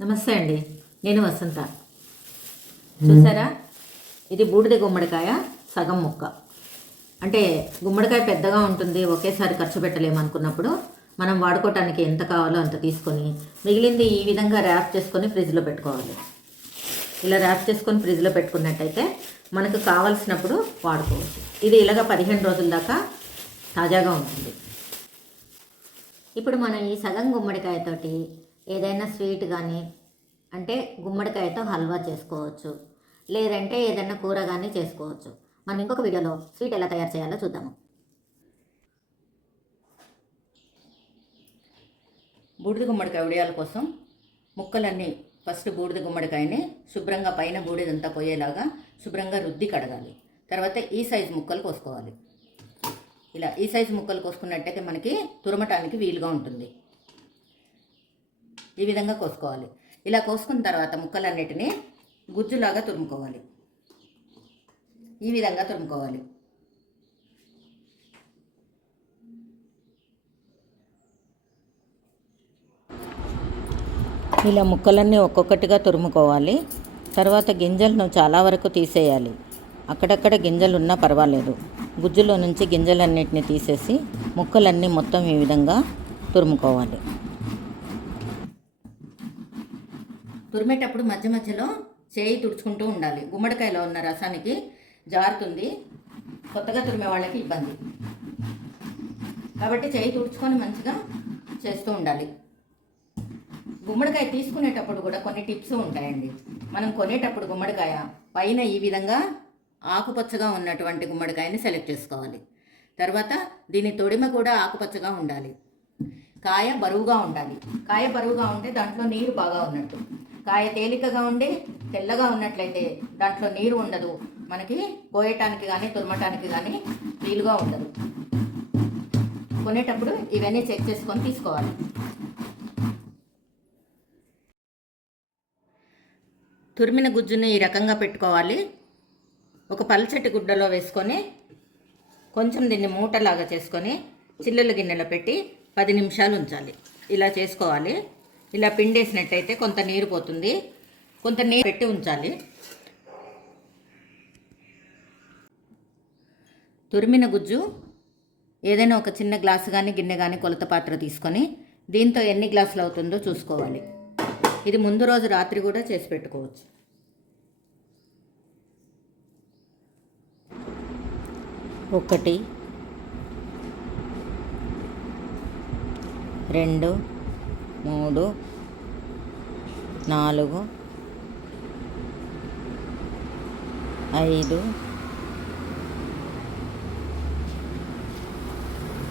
నమస్తే అండి. నేను వసంత. చూసారా, ఇది బూడిద గుమ్మడికాయ సగం ముక్క. అంటే గుమ్మడికాయ పెద్దగా ఉంటుంది, ఒకేసారి ఖర్చు పెట్టలేమనుకున్నప్పుడు మనం వాడుకోవటానికి ఎంత కావాలో అంత తీసుకొని మిగిలింది ఈ విధంగా ర్యాప్ చేసుకొని ఫ్రిడ్జ్లో పెట్టుకోవాలి. ఇలా ర్యాప్ చేసుకొని ఫ్రిడ్జ్లో పెట్టుకున్నట్టయితే మనకు కావలసినప్పుడు వాడుకోవచ్చు. ఇది ఇలాగ 15 రోజుల దాకా తాజాగా ఉంటుంది. ఇప్పుడు మనం ఈ సగం గుమ్మడికాయతోటి ఏదైనా స్వీట్ కానీ, అంటే గుమ్మడికాయతో హల్వా చేసుకోవచ్చు, లేదంటే ఏదైనా కూర కానీ చేసుకోవచ్చు. మనం ఇంకొక వీడియోలో స్వీట్ ఎలా తయారు చేయాలో చూద్దాము. బూడిద గుమ్మడికాయ ఉడియాల కోసం ముక్కలన్నీ ఫస్ట్ బూడిద గుమ్మడికాయని శుభ్రంగా పైన బూడిదంతా పోయేలాగా శుభ్రంగా రుద్ది కడగాలి. తర్వాత ఈ సైజు ముక్కలు కోసుకోవాలి. ఇలా ఈ సైజు ముక్కలు కోసుకున్నట్టయితే మనకి తురమటానికి వీలుగా ఉంటుంది. ఈ విధంగా కోసుకోవాలి. ఇలా కోసుకున్న తర్వాత ముక్కలన్నిటినీ గుజ్జులాగా తురుముకోవాలి. ఈ విధంగా తురుముకోవాలి. ఇలా ముక్కలన్నీ ఒక్కొక్కటిగా తురుముకోవాలి. తర్వాత గింజలను చాలా వరకు తీసేయాలి. అక్కడక్కడ గింజలు ఉన్నా పర్వాలేదు. గుజ్జులో నుంచి గింజలన్నిటిని తీసేసి ముక్కలన్నీ మొత్తం ఈ విధంగా తురుముకోవాలి. తురిమేటప్పుడు మధ్య మధ్యలో చేయి తుడుచుకుంటూ ఉండాలి. గుమ్మడికాయలో ఉన్న రసానికి జారుతుంది, కొత్తగా తురిమే వాళ్ళకి ఇబ్బంది. కాబట్టి చేయి తుడుచుకొని మంచిగా చేస్తూ ఉండాలి. గుమ్మడికాయ తీసుకునేటప్పుడు కూడా కొన్ని టిప్స్ ఉంటాయండి. మనం కొనేటప్పుడు గుమ్మడికాయ పైన ఈ విధంగా ఆకుపచ్చగా ఉన్నటువంటి గుమ్మడికాయని సెలెక్ట్ చేసుకోవాలి. తర్వాత దీని తొడిమ కూడా ఆకుపచ్చగా ఉండాలి. కాయ బరువుగా ఉండాలి. కాయ బరువుగా ఉంటే దాంట్లో నీరు బాగా ఉన్నట్టు. కాయ తేలికగా ఉండి తెల్లగా ఉన్నట్లయితే దాంట్లో నీరు ఉండదు, మనకి కోయటానికి కానీ తురమటానికి కానీ వీలుగా ఉండదు. కొనేటప్పుడు ఇవన్నీ చెక్ చేసుకొని తీసుకోవాలి. తురిమిన గుజ్జుని ఈ రకంగా పెట్టుకోవాలి. ఒక పల్చటి గుడ్డలో వేసుకొని కొంచెం దీన్ని మూటలాగా చేసుకొని చిల్లుల గిన్నెలో పెట్టి 10 నిమిషాలు ఉంచాలి. ఇలా చేసుకోవాలి. ఇలా పిండేసినట్టయితే కొంత నీరు పోతుంది, కొంత నీరు పెట్టి ఉంచాలి. తురిమిన గుజ్జు ఏదైనా ఒక చిన్న గ్లాసు కానీ గిన్నె కానీ కొలత పాత్ర తీసుకొని దీంతో ఎన్ని గ్లాసులు అవుతుందో చూసుకోవాలి. ఇది ముందు రోజు రాత్రి కూడా చేసి పెట్టుకోవచ్చు. ఒకటి, 2, 3, 4, 5,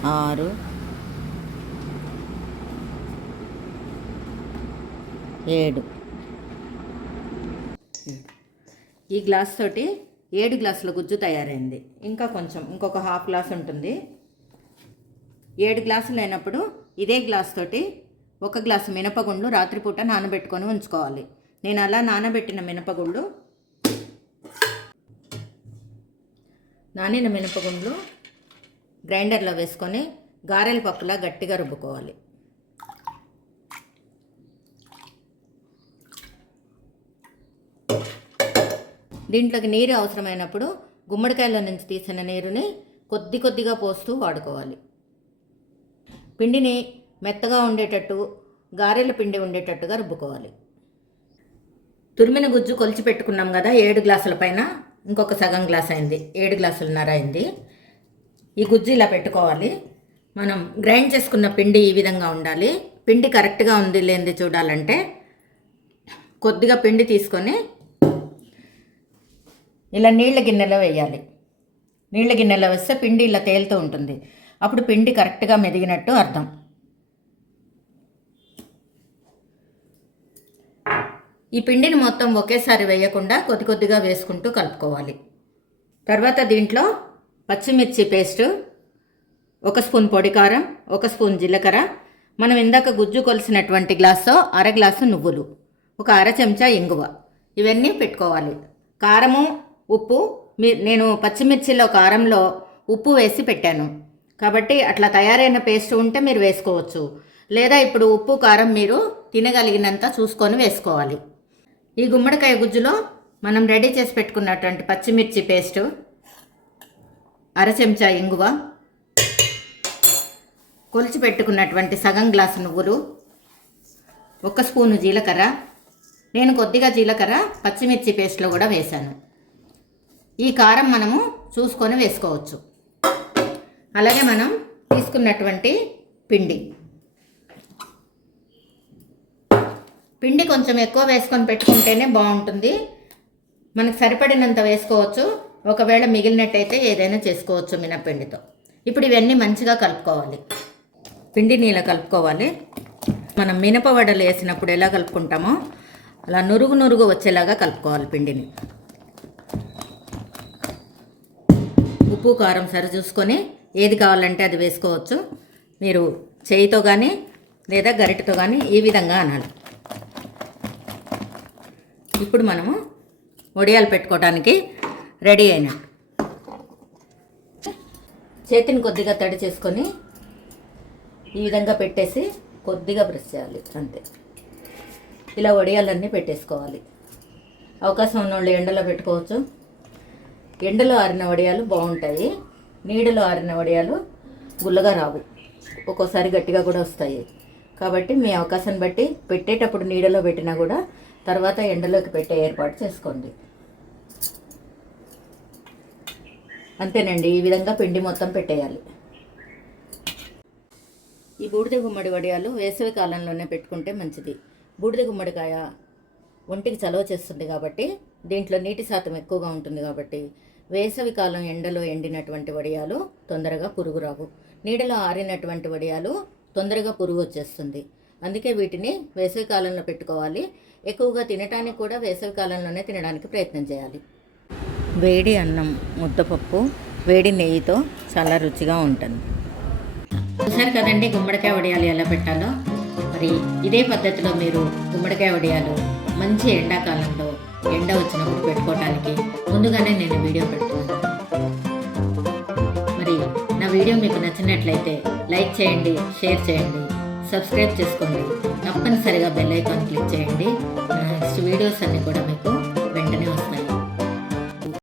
6, 7. ఈ గ్లాస్ తోటి 7 గ్లాసుల గుజ్జు తయారైంది. ఇంకా కొంచెం, ఇంకొక హాఫ్ గ్లాస్ ఉంటుంది. 7 గ్లాసులు అయినప్పుడు ఇదే గ్లాస్ తోటి 1 గ్లాసు మినపగుండ్లు రాత్రిపూట నానబెట్టుకొని ఉంచుకోవాలి. నేను అలా నానబెట్టిన నానిన మినపగుండ్లు గ్రైండర్లో వేసుకొని గారెల పప్పులా గట్టిగా రుబ్బుకోవాలి. దీంట్లోకి నీరు అవసరమైనప్పుడు గుమ్మడికాయల నుంచి తీసిన నీరుని కొద్ది కొద్దిగా పోస్తూ వాడుకోవాలి. పిండిని మెత్తగా ఉండేటట్టు, గారెల పిండి ఉండేటట్టుగా రుబ్బుకోవాలి. తురిమిన గుజ్జు కొలిచి పెట్టుకున్నాం కదా, 7 గ్లాసుల పైన ఇంకొక సగం గ్లాస్ అయింది, 7 గ్లాసులన్నర అయింది. ఈ గుజ్జు ఇలా పెట్టుకోవాలి. మనం గ్రైండ్ చేసుకున్న పిండి ఈ విధంగా ఉండాలి. పిండి కరెక్ట్గా ఉంది లేనిది చూడాలంటే కొద్దిగా పిండి తీసుకొని ఇలా నీళ్ళ గిన్నెలో వేయాలి. నీళ్ళ గిన్నెలో వేస్తే పిండి ఇలా తేలుతూ ఉంటుంది. అప్పుడు పిండి కరెక్ట్గా మెదిగినట్టు అర్థం. ఈ పిండిని మొత్తం ఒకేసారి వేయకుండా కొద్ది కొద్దిగా వేసుకుంటూ కలుపుకోవాలి. తర్వాత దీంట్లో పచ్చిమిర్చి పేస్టు, 1 స్పూన్ పొడి కారం, 1 స్పూన్ జీలకర్ర, మనం ఇందాక గుజ్జు కొలిసినటువంటి గ్లాస్తో 1/2 గ్లాసు నువ్వులు, 1 చెంచా ఇంగువ, ఇవన్నీ పెట్టుకోవాలి. కారము, ఉప్పు, నేను పచ్చిమిర్చిలో కారంలో ఉప్పు వేసి పెట్టాను కాబట్టి అట్లా తయారైన పేస్ట్ ఉంటే మీరు వేసుకోవచ్చు. లేదా ఇప్పుడు ఉప్పు కారం మీరు తినగలిగినంత చూసుకొని వేసుకోవాలి. ఈ గుమ్మడికాయ గుజ్జులో మనం రెడీ చేసి పెట్టుకున్నటువంటి పచ్చిమిర్చి పేస్టు, అర చెంచా ఇంగువ, కొలిచి పెట్టుకున్నటువంటి సగం గ్లాసు నువ్వులు, 1 స్పూను జీలకర్ర, నేను కొద్దిగా జీలకర్ర పచ్చిమిర్చి పేస్ట్లో కూడా వేశాను. ఈ కారం మనము చూసుకొని వేసుకోవచ్చు. అలాగే మనం తీసుకున్నటువంటి పిండి కొంచెం ఎక్కువ వేసుకొని పెట్టుకుంటేనే బాగుంటుంది. మనకు సరిపడినంత వేసుకోవచ్చు. ఒకవేళ మిగిలినట్టయితే ఏదైనా చేసుకోవచ్చు మినప్పిండితో. ఇప్పుడు ఇవన్నీ మంచిగా కలుపుకోవాలి. పిండిని ఇలా కలుపుకోవాలి. మనం మినపవడలు వేసినప్పుడు ఎలా కలుపుకుంటామో అలా నురుగు నురుగు వచ్చేలాగా కలుపుకోవాలి పిండిని. ఉప్పు కారం సరి చూసుకొని ఏది కావాలంటే అది వేసుకోవచ్చు. మీరు చేయితో కానీ లేదా గరిటెతో కానీ ఈ విధంగా అనాలి. ఇప్పుడు మనము వడియాలు పెట్టుకోవడానికి రెడీ అయినట్టు. చేతిని కొద్దిగా తడి చేసుకొని ఈ విధంగా పెట్టేసి కొద్దిగా ప్రెస్ చేయాలి అంతే. ఇలా వడియాలన్నీ పెట్టేసుకోవాలి. అవకాశం ఉన్నోళ్ళు ఎండలో పెట్టుకోవచ్చు. ఎండలో ఆరిన వడియాలు బాగుంటాయి. నీడలో ఆరిన వడియాలు గుల్లగా రావు, ఒక్కోసారి గట్టిగా కూడా వస్తాయి. కాబట్టి మీ అవకాశాన్ని బట్టి పెట్టేటప్పుడు నీడలో పెట్టినా కూడా తర్వాత ఎండలోకి పెట్టే ఏర్పాటు చేసుకోండి. అంతేనండి, ఈ విధంగా పిండి మొత్తం పెట్టేయాలి. ఈ బూడిద గుమ్మడి వడియాలు వేసవి కాలంలోనే పెట్టుకుంటే మంచిది. బూడిద గుమ్మడికాయ ఒంటికి చలవ చేస్తుంది కాబట్టి, దీంట్లో నీటి శాతం ఎక్కువగా ఉంటుంది కాబట్టి వేసవి కాలం ఎండలో ఎండినటువంటి వడియాలు తొందరగా పురుగు రావు. నీడలో ఆరినటువంటి వడియాలు తొందరగా పురుగు వచ్చేస్తుంది. అందుకే వీటిని వేసవి కాలంలో పెట్టుకోవాలి. ఎక్కువగా తినడానికి కూడా వేసవి కాలంలోనే తినడానికి ప్రయత్నం చేయాలి. వేడి అన్నం, ముద్దపప్పు, వేడి నెయ్యితో చాలా రుచిగా ఉంటుంది. చూసారు కదండి గుమ్మడికాయ వడియాలు ఎలా పెట్టాలో. మరి ఇదే పద్ధతిలో మీరు గుమ్మడికాయ వడియాలు మంచి ఎండాకాలంలో ఎండ వచ్చినప్పుడు పెట్టుకోవడానికి ముందుగానే నేను వీడియో పెడుతున్నాను. మరి నా వీడియో మీకు నచ్చినట్లయితే లైక్ చేయండి, షేర్ చేయండి, సబ్స్క్రైబ్ చేసుకోండి. తప్పనిసరిగా బెల్ ఐకాన్ క్లిక్ చేయండి. నెక్స్ట్ వీడియోస్ అన్నీ కూడా మీకు